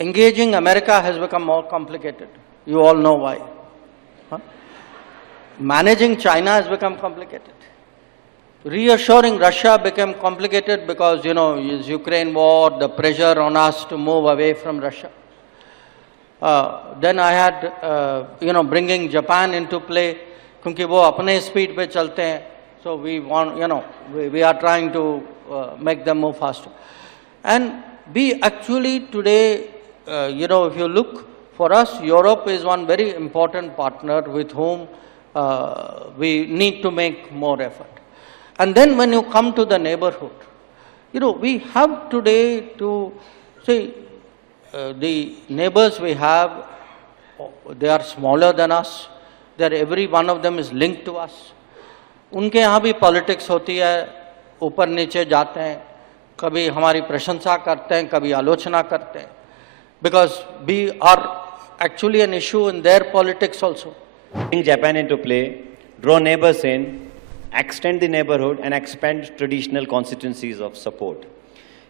Engaging America has become more complicated. You all know why. Huh? Managing China has become complicated. Reassuring Russia became complicated because, is Ukraine war, the pressure on us to move away from Russia. Then I had, bringing Japan into play, क्योंकि वो अपने speed पे चलते हैं. So we want, we are trying to make them move faster. And we actually today, if you look, for us, Europe is one very important partner with whom we need to make more effort. And then when you come to the neighborhood, we have today to say, the neighbors we have, they are smaller than us. Every one of them is linked to us. उनके यहाँ भी politics होती है, ऊपर नीचे जाते हैं, कभी हमारी प्रशंसा करते हैं, कभी आलोचना करते हैं, because we are actually an issue in their politics also. Bring Japan into play, draw neighbors in, extend the neighborhood and expand traditional constituencies of support.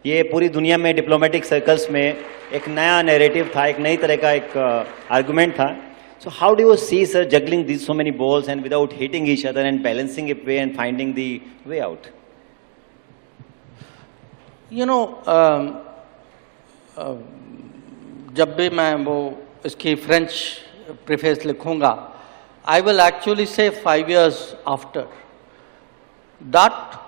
ये पूरी दुनिया में डिप्लोमेटिक सर्कल्स में एक नया नैरेटिव था, एक नई तरह का एक आर्गुमेंट था. So how do you see, sir, juggling these so many balls and without hitting each other and balancing it way and finding the way out? जब भी मैं वो इसकी French preface लिखूंगा, I will actually say 5 years after that.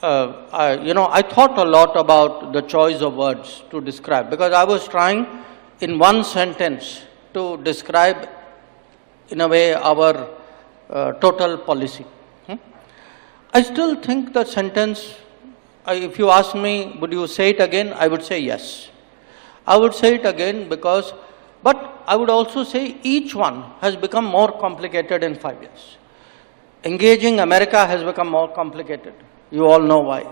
I thought a lot about the choice of words to describe, because I was trying in one sentence to describe in a way our total policy. I still think the sentence, if you ask me, would you say it again? I would say yes. I would say it again because, but I would also say each one has become more complicated in 5 years. Engaging America has become more complicated. You all know why.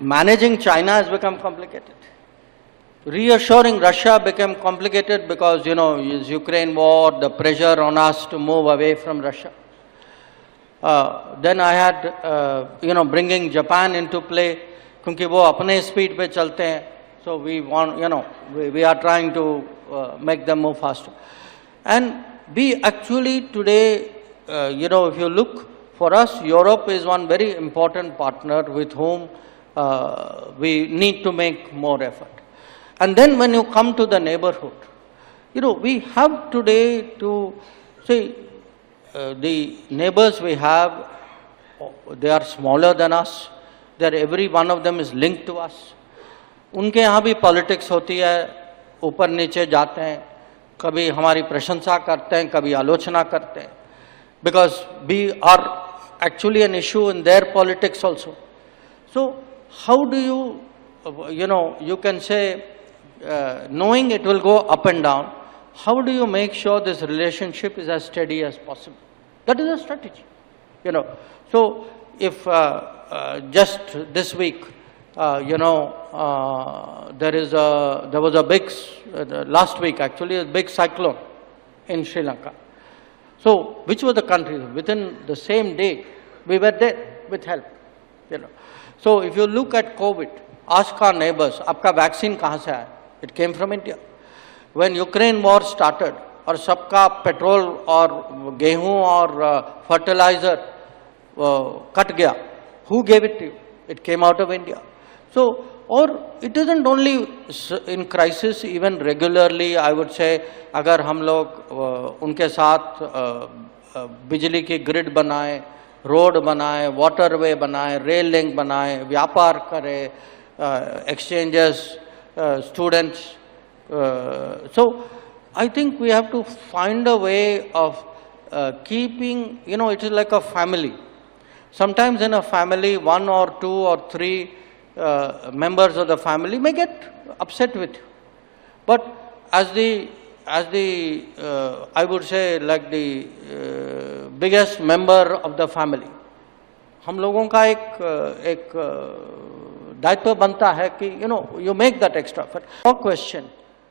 Managing China has become complicated. Reassuring Russia became complicated because, is Ukraine war, the pressure on us to move away from Russia. Then I had, bringing Japan into play, क्योंकि वो अपने speed पे चलते हैं. So we want, we are trying to make them move faster. And we actually today, if you look, for us, Europe is one very important partner with whom we need to make more effort. And then when you come to the neighborhood, we have today to say, the neighbors we have, they are smaller than us. Every one of them is linked to us. उनके यहाँ भी politics होती है, ऊपर नीचे जाते हैं, कभी हमारी प्रशंसा करते हैं, कभी आलोचना करते हैं, because we are actually an issue in their politics also. So how do you, you can say, knowing it will go up and down, how do you make sure this relationship is as steady as possible? That is a strategy, So if just this week, there was a big, last week actually, a big cyclone in Sri Lanka. So which were the countries? Within the same day, we were there with help, So if you look at COVID, ask our neighbors, आपका vaccine कहाँ से आया? It came from India. When Ukraine war started, और सबका petrol और गेहूं और fertilizer cut गया, who gave it to you? It came out of India. So, or it isn't only in crisis, even regularly, I would say, अगर हम लोग उनके साथ बिजली की ग्रिड बनाए, रोड बनाए, वाटरवे बनाए, रेल लिंक बनाए, व्यापार करें, exchanges, students. So I think we have to find a way of keeping, it is like a family. Sometimes in a family, 1 or 2 or 3 members of the family may get upset with you. But as the I would say, like the biggest member of the family, हम लोगों का एक दायित्व बनता है कि, you make that extra effort. Your question,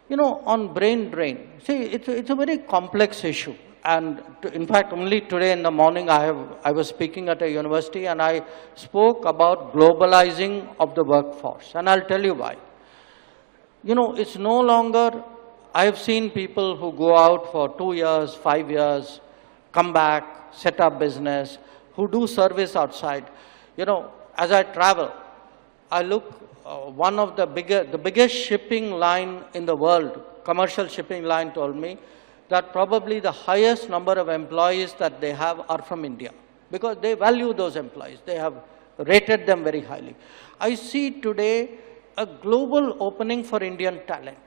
on brain drain, see, it's a very complex issue. And in fact, only today in the morning, I was speaking at a university and I spoke about globalizing of the workforce. And I'll tell you why. it's no longer, I've seen people who go out for 2 years, 5 years, come back, set up business, who do service outside. As I travel, I look, one of the biggest shipping line in the world, commercial shipping line, told me that probably the highest number of employees that they have are from India, because they value those employees. They have rated them very highly. I see today a global opening for Indian talent.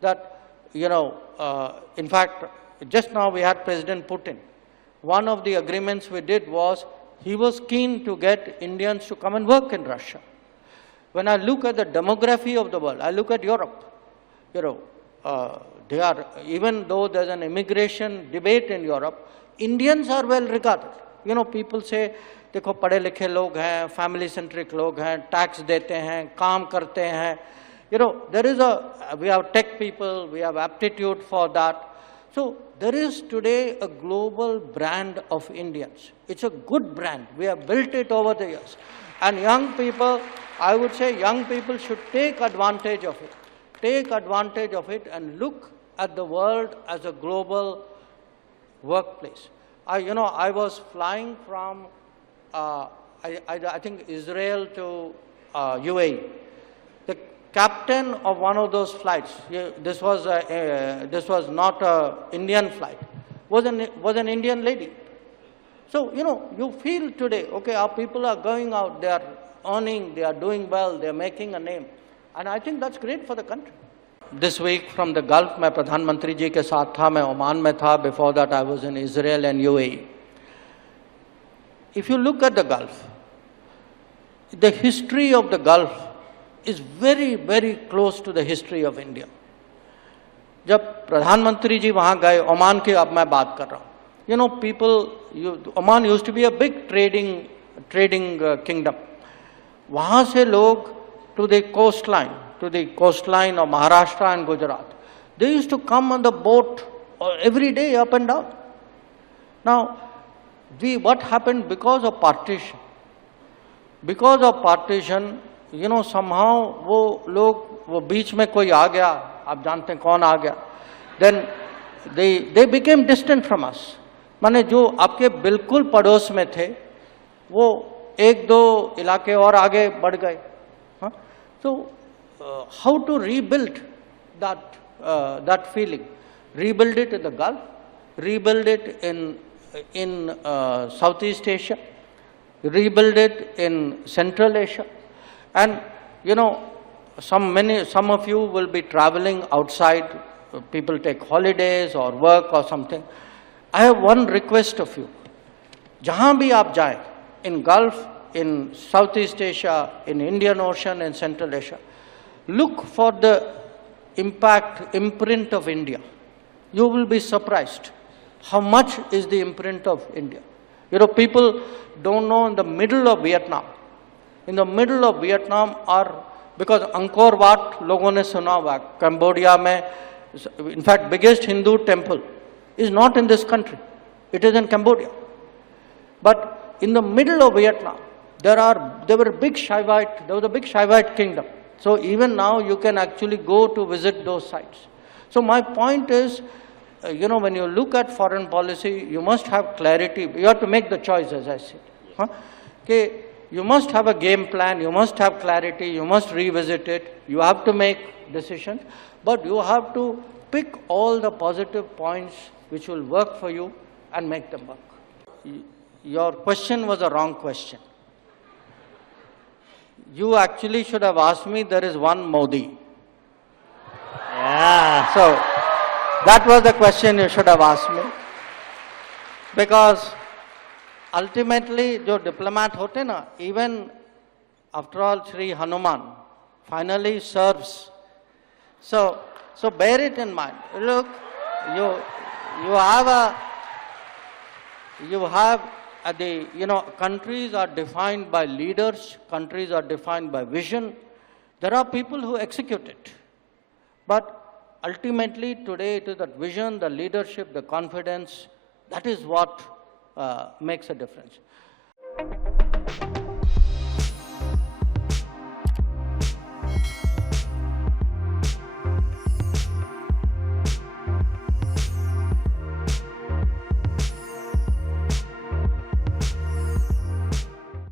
That, in fact, just now we had President Putin. One of the agreements we did was he was keen to get Indians to come and work in Russia. When I look at the demography of the world, I look at Europe, they are, even though there's an immigration debate in Europe, Indians are well regarded. People say, देखो पढ़े लिखे लोग हैं, family centric लोग हैं, tax देते हैं, काम करते हैं. We have tech people, we have aptitude for that. So there is today a global brand of Indians. It's a good brand. We have built it over the years. And young people, I would say young people should take advantage of it. Take advantage of it and look at the world as a global workplace. I was flying from, I think, Israel to UAE. The captain of one of those flights, this was not an Indian flight, was an Indian lady. So, you feel today, okay, our people are going out, they are earning, they are doing well, they are making a name. And I think that's great for the country. This week from the Gulf, मैं प्रधानमंत्री जी के साथ था, मैं Oman में था. Before that, I was in Israel and UAE. If you look at the Gulf, the history of the Gulf is very, very close to the history of India. जब प्रधानमंत्री जी वहाँ गए, ओमान की अब मैं बात कर रहा हूँ. Oman used to be a big trading kingdom. वहाँ से लोग to the coastline of Maharashtra and Gujarat, they used to come on the boat every day up and down. Now, what happened because of partition? Because of partition, somehow वो बीच में कोई आ गया, आप जानते हैं कौन आ गया, then they became distant from us. माने जो आपके बिल्कुल पड़ोस में थे, वो एक दो इलाके और आगे बढ़ गए. So, how to rebuild that feeling? Rebuild it in the Gulf, rebuild it in Southeast Asia, rebuild it in Central Asia. And, some of you will be traveling outside, people take holidays or work or something. I have one request of you. जहाँ भी आप जाएं, in Gulf, in Southeast Asia, in Indian Ocean, in Central Asia, look for the imprint of India. You will be surprised how much is the imprint of India. People don't know in the middle of Vietnam. In the middle of Vietnam are, because Angkor Wat लोगों ने सुना हुआ, Cambodia में, in fact, biggest Hindu temple is not in this country. It is in Cambodia. But in the middle of Vietnam, there was a big Shaivite kingdom. So even now you can actually go to visit those sites. So my point is, when you look at foreign policy, you must have clarity. You have to make the choice, as I said. Okay, you must have a game plan, you must have clarity, you must revisit it, you have to make decisions, but you have to pick all the positive points which will work for you and make them work. Your question was a wrong question. You actually should have asked me, there is one Modi. Yeah. So, that was the question you should have asked me. Because ultimately, जो diplomat होते ना, even after all, Sri Hanuman finally serves. So bear it in mind. Look, countries are defined by leaders, countries are defined by vision. There are people who execute it. But ultimately, today it is that vision, the leadership, the confidence, that is what makes a difference.